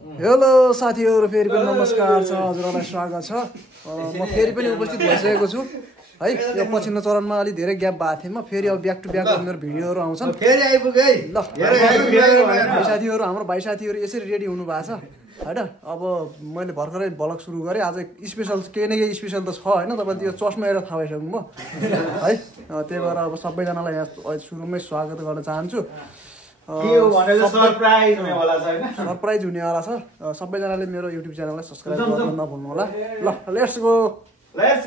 Hello साथीहरु फेरि पनि नमस्कार छ हजुरहरुलाई स्वागत छ म फेरि पनि उपस्थित भइसकेको छु है यो पछिल्लो चरणमा अलि धेरै ग्याप भएको थियो म फेरि अब ब्याक टु ब्याक मेरो भिडियोहरु आउँछन् फेरि आइपुगे ल साथीहरु हाम्रो भाइ साथीहरु यसरी रेडी हुनु भएको छ हैन अब मैले भर्खरै ब्लग सुरु गरे आज स्पेशल केही न केही स्पेशल त छ हैन तपाईले त्यो चस्मा हेरेर थाहा भइसक्नु भयो है त्यही भएर अब सबैजनालाई यहाँ सुरुमै स्वागत गर्न चाहन्छु सरप्राइज हुनेवाला छ हैन सरप्राइज हुनेवाला छ सबैजनाले मेरो युट्युब च्यानललाई सब्स्क्राइब गर्न नभुल्नु होला ल लेट्स गो गाइस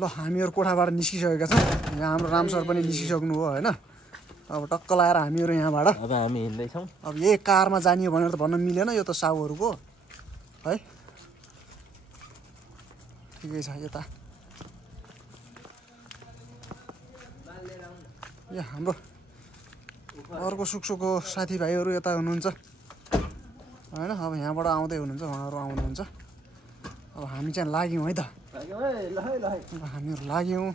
ल हामीहरु कोठाबाट निस्किसकेका छौं यहाँ हाम्रो राम सर पनि निस्किसक्नु हो हैन अब टक्क लाएर हामीहरु यहाँबाट अब हामी हिँड्दै छौं अब यही कारमा जानियो भनेर त भन्न मिलेन यो त साउहरुको है ठिकै छ यता या हाम्रो अर्को सुकसुको साथीभाइहरु यता हुनुहुन्छ हैन अब यहाँबाट आउँदै हुनुहुन्छ उहाँहरु आउनुहुन्छ अब हामी चाहिँ लाग्यौं है त हामीहरु लाग्यौं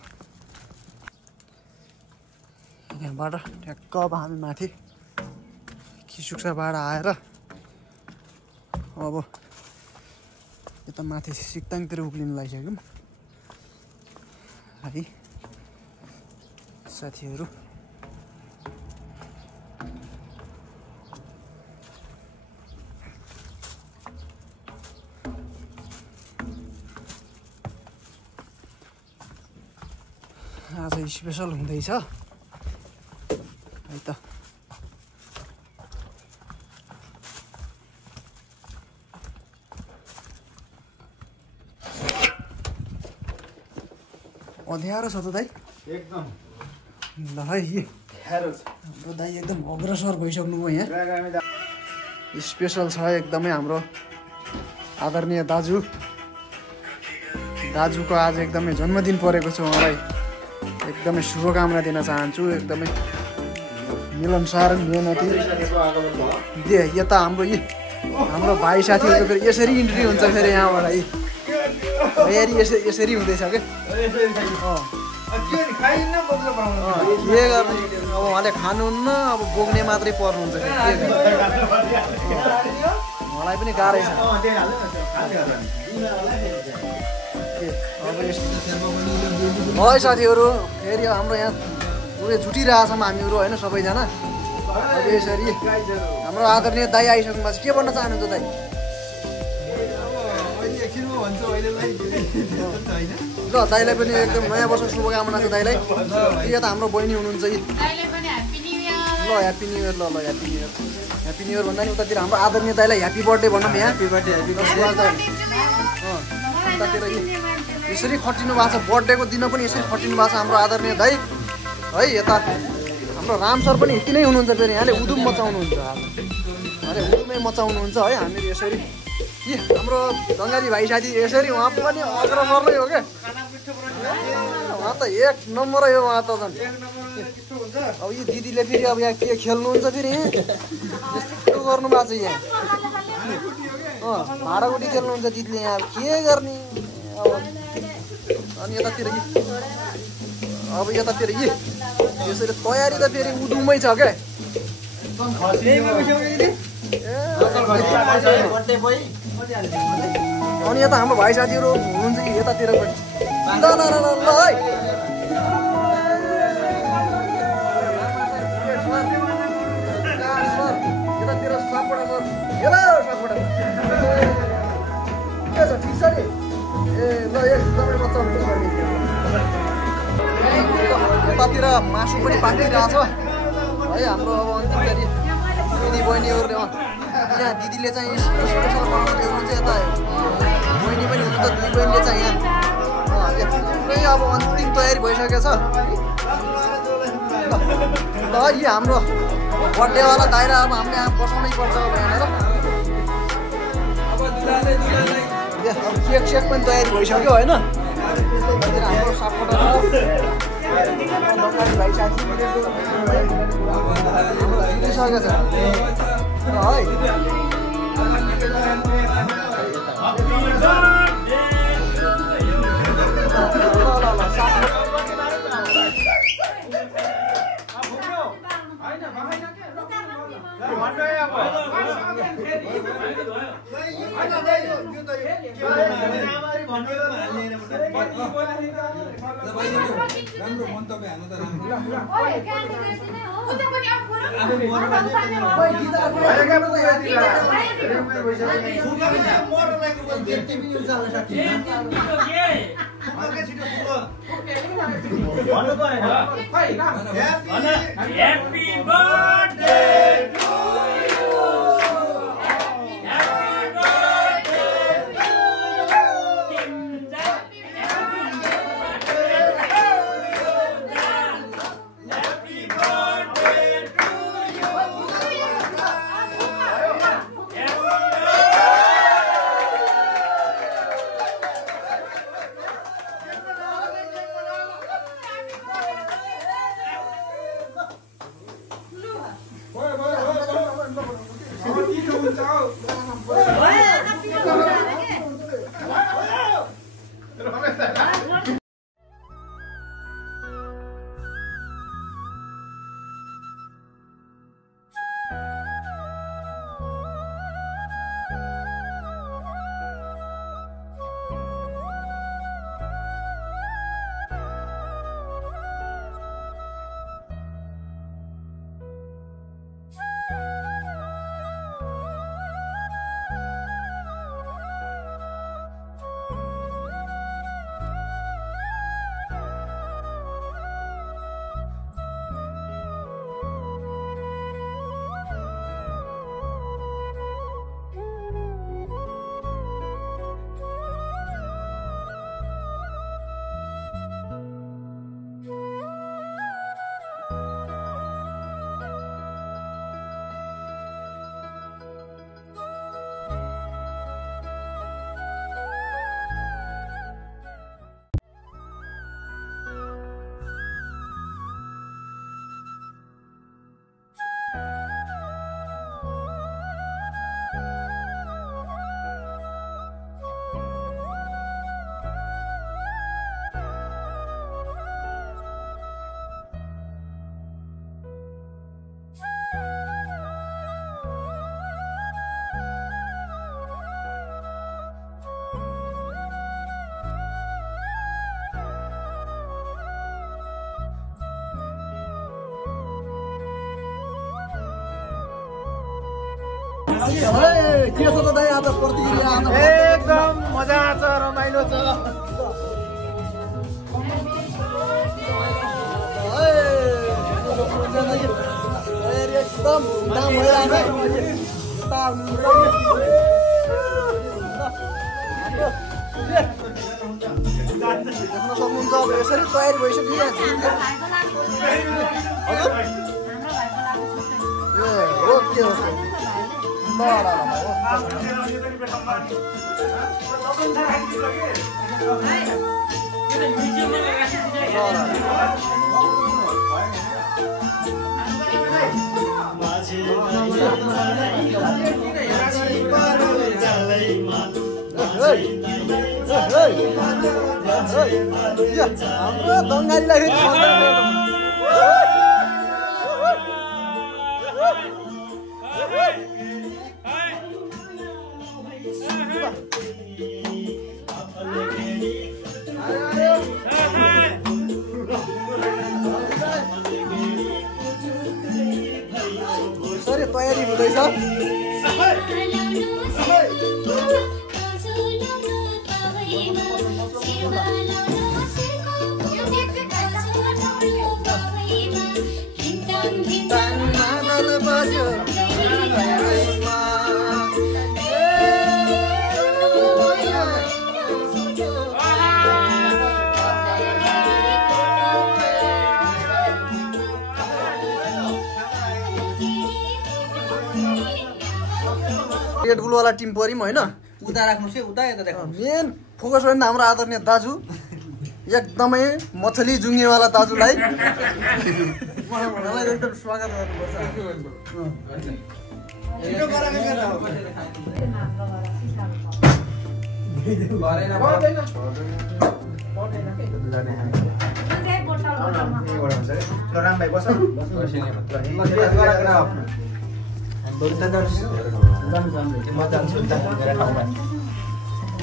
यहाँबाट ठ्याक्क अब हामी माथि खिसुक्साबाट आएर अब यता माथि सिक्ताङतिर उक्लिन लागिसक्यौं है साथीहरु आज स्पेशल हुँदैछ है त अँध्यारो छ त दाइ एकदम ल है ह्यारो छ हाम्रो दाइ एकदम अग्रसर भइसक्नु भयो यहाँ स्पेशल छ एकदमै हाम्रो आदरणीय दाजुको आज एकदमै जन्मदिन परेको छ उहाँलाई एकदमै शुभकामना दिन चाहन्छु एकदमै मिलनसार मेहनती यता हाम्रो भाइ साथीहरुको फेरि यसरी इन्ट्री हुन्छ फेरि यहाँबाट फेरि यसरी हुँदैछ के के गर्ने अब उहाँले खानुहुन्न अब बोक्ने मात्रै पर्नुहुन्छ मलाई पनि गाह्रै छ है साथीहरु फेरि हाम्रो यहाँ पुरै छुटिरहेछौँ हामीहरु हैन सबैजना अब यसरी हाम्रो आदरणीय दाइ आइसक्नु भएको छ के भन्न चाहनुहुन्छ दाइ ल दाइलाई पनि एकदम नयाँ वर्ष शुभकामना छ दाइलाई यहाँ त हाम्रो बहिनी हुनुहुन्छ ल ह्याप्पी न्यू इयर ल ह्याप्पी न्यू इयर भन्दा नि उतातिर हाम्रो आदरणीय दाइलाई ह्याप्पी बर्थडे भनौँ यहाँ उतातिर यसरी खटिनु भएको छ बर्थडेको दिन पनि यसरी खटिनु भएको छ हाम्रो आदरणीय दाइ है यता हाम्रो राम सर पनि यति नै हुनुहुन्छ फेरि यहाँले उदुम मचाउनुहुन्छ उहाँले उदुमै मचाउनुहुन्छ है हामीहरू यसरी कि हाम्रो दङ्गाली भाइ साथी यसरी उहाँ पनि अग्रसरै हो क्या उहाँ त एक नम्बर हो उहाँ त झन् अब यो दिदीले फेरि अब यहाँ के खेल्नुहुन्छ फेरि यहाँ यस्तो गर्नु भएको छ यहाँ भाँडाकुटी खेल्नुहुन्छ दिदीले यहाँ के गर्ने अनि यतातिर अब यतातिर यसरी तयारी त फेरि उदुमै छ क्या अनि यता हाम्रो भाइ साथीहरु हुनुहुन्छ कि यतातिर पनि ल ल ल ल है यतातिर सापडा सर हेलो सापडा के छ ठिक छ नि ए ल एकदमै मचाउनु पर्ने यतातिर मासु पनि पाकिरहेछ है हाम्रो अब अन्तिम दिदी बहिनीहरूले यहाँ दिदीले चाहिँ स्पेसल बनाउँदै हुनुहुन्छ यता बहिनी पनि हुनुहुन्छ दिदी बहिनीले चाहिँ यहाँ पुरै अब अन्तिम तयारी भइसकेको छ ल यी हाम्रो बर्थडेवाला दाइरा अब हामीले यहाँ बसाउनै पर्छ अब यहाँनिर अब केक सेक पनि तयारी भइसक्यो होइन हाम्रो सपोर्टर भाइ साथी जितिसकेको छ है राम्रो मन्तव्य हाल्नु त राम्रो Happy birthday to you. Happy birthday to you. Happy birthday to you. के छ त दाइ आज प्रतिक्रिया आज एकदम मजा छ रमाइलो छ एकदम दाम देख्न सक्नुहुन्छ अब यसरी तयारी भइसक्यो ओके ओके हाम्रो दङ्गालीलाई तयारी हुँदैछ रेड बुल वाला टिम पऱ्यौँ होइन उता राख्नुहोस् है उता यता देखाउनु मेन फोकस गर्ने हाम्रो आदरणीय दाजु एकदमै मछली जुङ्गेवाला दाजुलाई एकदम स्वागत राम भाइ बस म जान्छु नि त मेरो ठाउँमा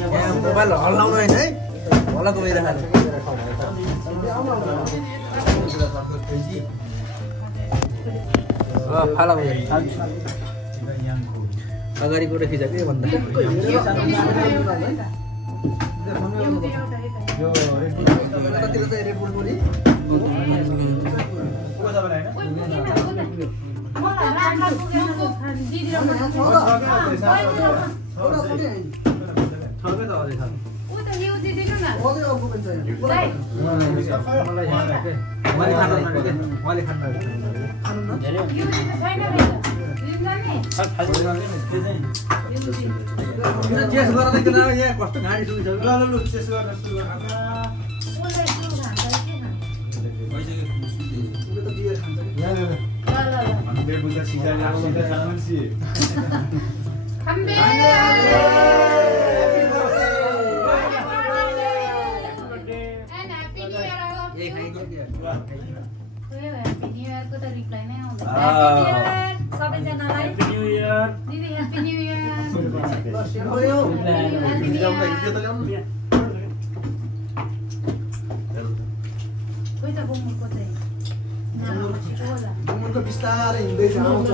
यहाँ मोबाइल हल्लाउनु होइन है हल्लाको मेरो खानु फाला अगाडिबाट खिचा के भन्दा चेस गरेर किन यहाँ कस्तो गाडी सुन्छ ल चेस गरेर सुरु बिस्तारै हिँड्दै आउँछ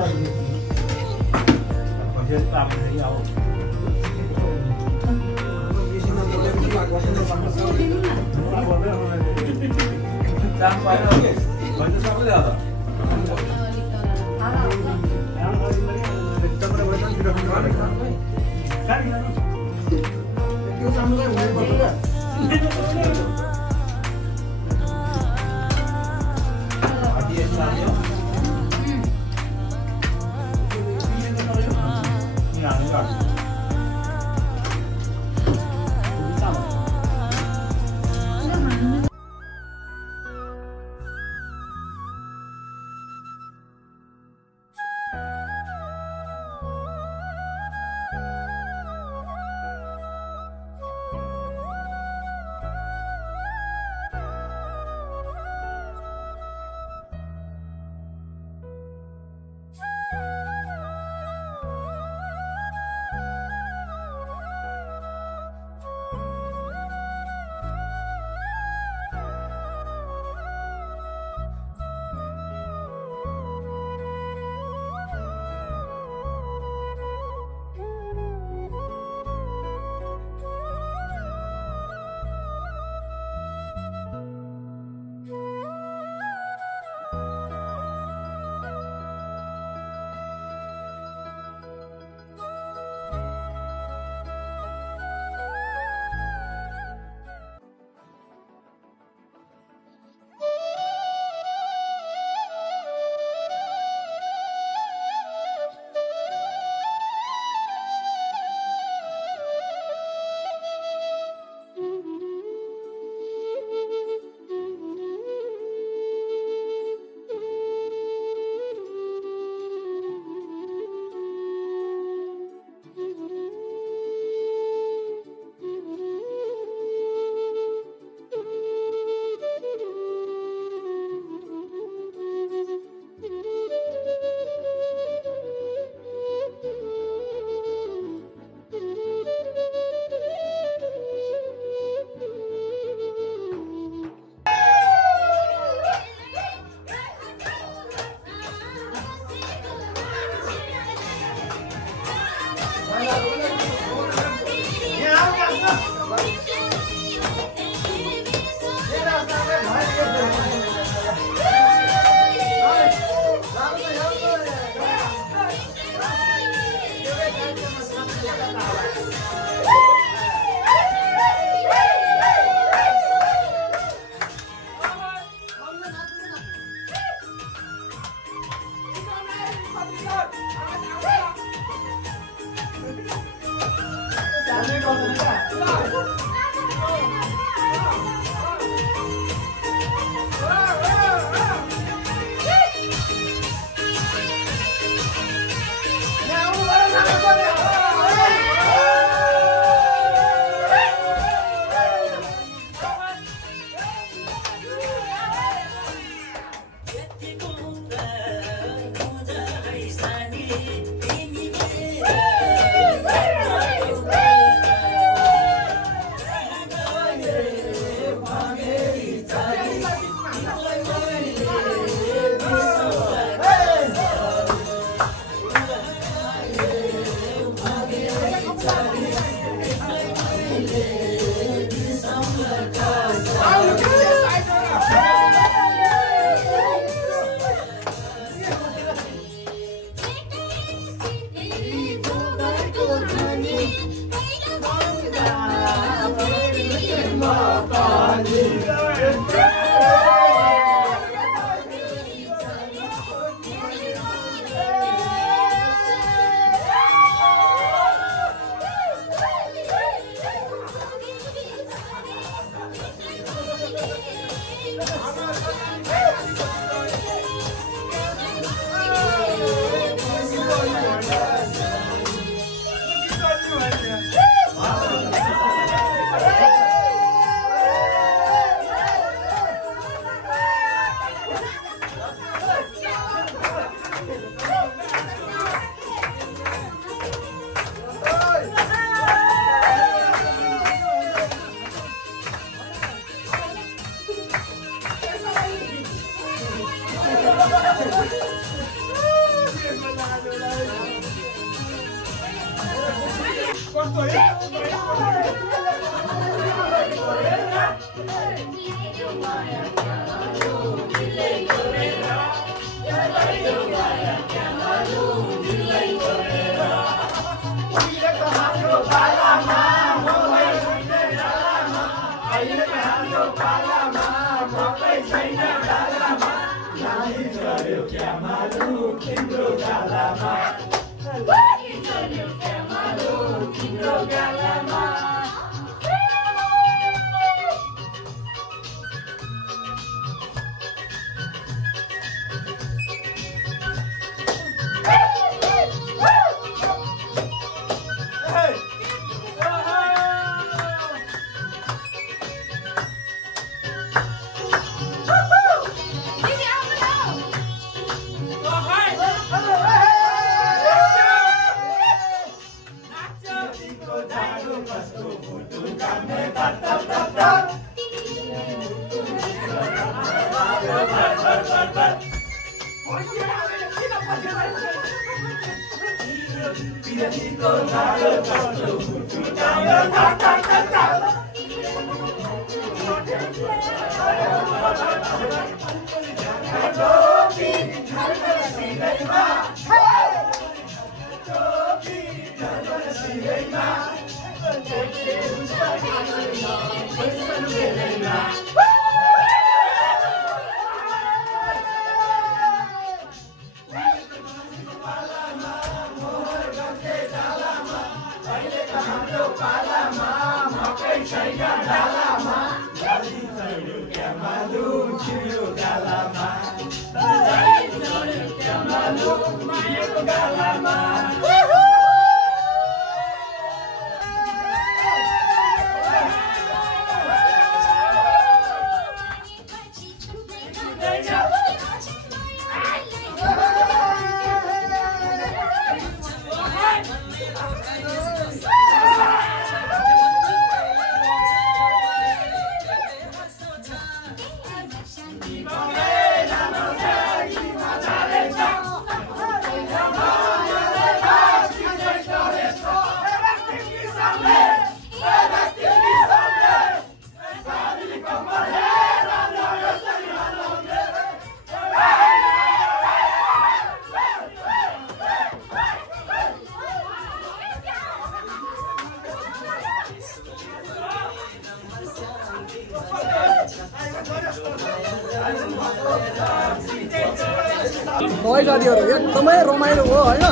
है साथीहरू एकदमै रमाइलो हो होइन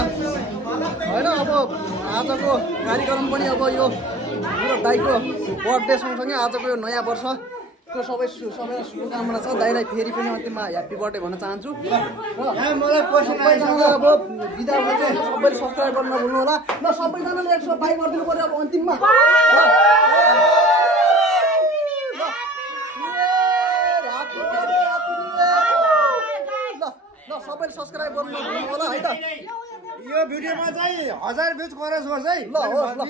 होइन अब आजको कार्यक्रम पनि अब यो मेरो दाइको बर्थडे सँगसँगै आजको यो नयाँ वर्षको सबैलाई शुभकामना छ। दाइलाई फेरि पनि अन्तिममा ह्याप्पी बर्थडे भन्न चाहन्छु र सबैजना अब बिदा हुँदा चाहिँ सबैले सब्सक्राइब गर्न नभुल्नु होला। ल सबैजनाले 100 गरिदिनु पर्यो अब अन्तिममा। सबैले सब्सक्राइब गर्नु नभुल्नु होला है त। यो भिडियोमा चाहिँ 1000 भ्युज खरच होस् है। ल होस् ल।